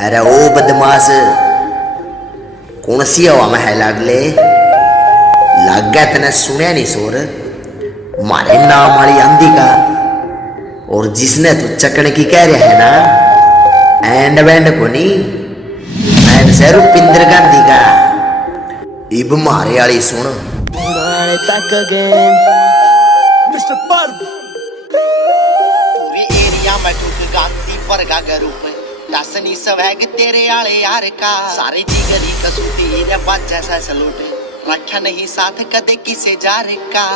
अरे ओ बदमाश कौन सी हवा में है लागले लग गया तने सुने नहीं सोर मारे नाम वाली आंधी का और जिसने तू चकने की कह रहा है ना एंड बैंड को नहीं एंड से रुपिंदर गांधी का इब मारे वाली सुन तक अगेन मिस्टर पर्व पूरी एरिया में ठुक गांधी पर गागरूप दसनी स्वैग तेरे आले यार का सारे जिगरी कसूती रे बात जैसा सलूट रखा नहीं साथ कदे किसे जार का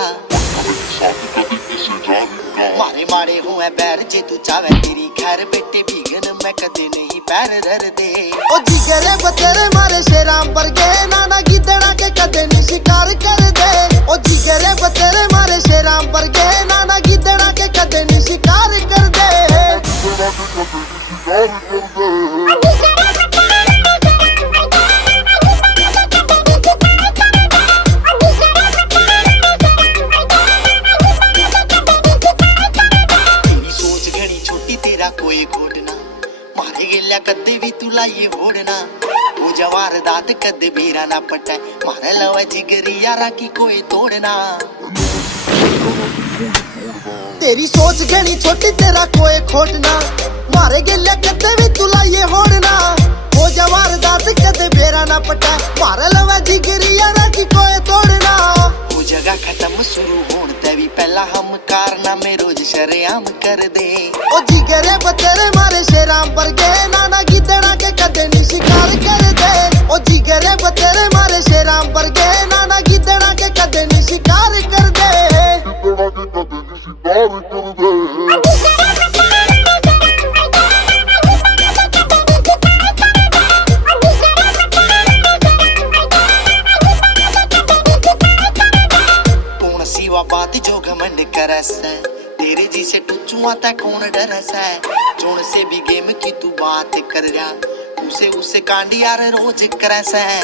मारे मारे हुए पैर जे तू चावे तेरी खैर बेटे भीगन मैं कदे नहीं पैर धर दे ओ जिगरे बतेरे मारे शेराम पर गए नाना गिदड़ा के कदे नहीं शिकार कर दे ओ जिगरे बतेरे मारे शेराम पर गए नाना गिदड़ा के कदे नहीं शिकार कर दे कोई घोटना मारे गिल्या कदे भी तू लाइए होड़ना वो जवार दात कदे बीरा ना पटे मारे लवा जिगरी यारा की कोई तोड़ना तेरी सोच घनी छोटी तेरा कोई खोटना मारे गिल्या कदे भी तू लाइए होड़ना वो जवार दात कदे बेरा ना पटे मारे लवा जिगरी यारा की कोई तोड़ना वो जगह खत्म शुरू होने तभी पहला हम कारनामे रोज शरेआम कर दे ओ जिगरे बतेरे मारे शेराम पर गए नाना गिदड़ा के कदे नहीं शिकार कर दे ओ जिगरे बतेरे मारे शेराम पर गए नाना गिदड़ा के कदे नहीं शिकार कर दे पूर्ण सिवा बात जो घमंड करस है तेरे जी से टुचुआ तक कौन डरस है जोन से भी गेम की तू बात कर जा उसे कांडी यार रोज करस है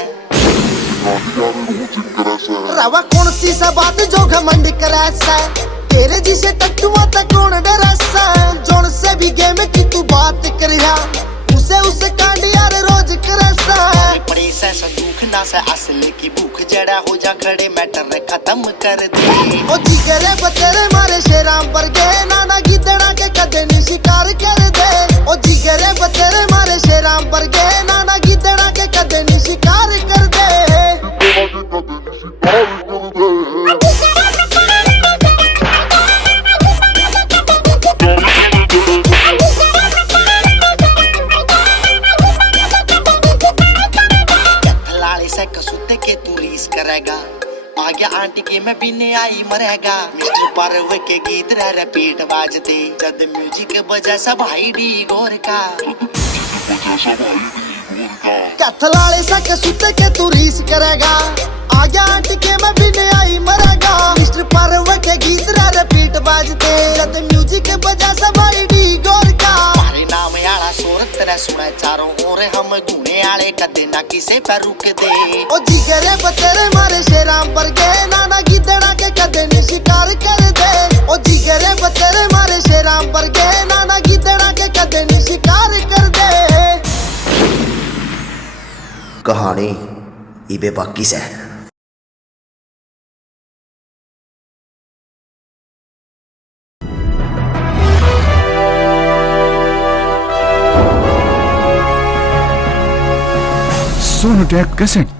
रवा कौन सी सा बात जो घमंड करस है तेरे जी से टट्टुआ तक कौन डरस है जोन से भी गेम की तू बात कर जा उसे कांडी यार रोज करस है पड़े से संदूक ना से असल की भूख जड़ा हो जा खड़े मैटर खत्म कर दे ओ जिगरे बतेरे मारे शेराम पर गए नाना गिदड़ा के कदे नहीं शिकार कर दे ओ जिगरे बतेरे मारे शेराम पर गए नाना गिदड़ा के कदे नहीं शिकार कर दे कसुते के तू रीस करेगा आ गया आंटी के मैं पीने आई मरेगा मिस्टर पर्व के गीत रह रिपीट बाजते जब म्यूजिक बजा सब हाई डी गोर का कथलाले सा कसुते के तू रीस करेगा आ गया आंटी के मैं पीने आई मरेगा मिस्टर पर्व के गीत रह रिपीट बाजते जब म्यूजिक बजा सब हाई डी गोर का हमारे नाम आला सूरत तेरा सुना चारों ओर हम घूने आले कदे ना किसे पर रुक दे ओ जिगरे बतेरे मारे शेराम पर गए नाना गिदड़ा के कदे नहीं शिकार कर दे ओ जिगरे बतेरे मारे शेराम पर गए नाना गिदड़ा के कदे नहीं शिकार कर दे कहानी इबे बाकी से Sonotech Cassette.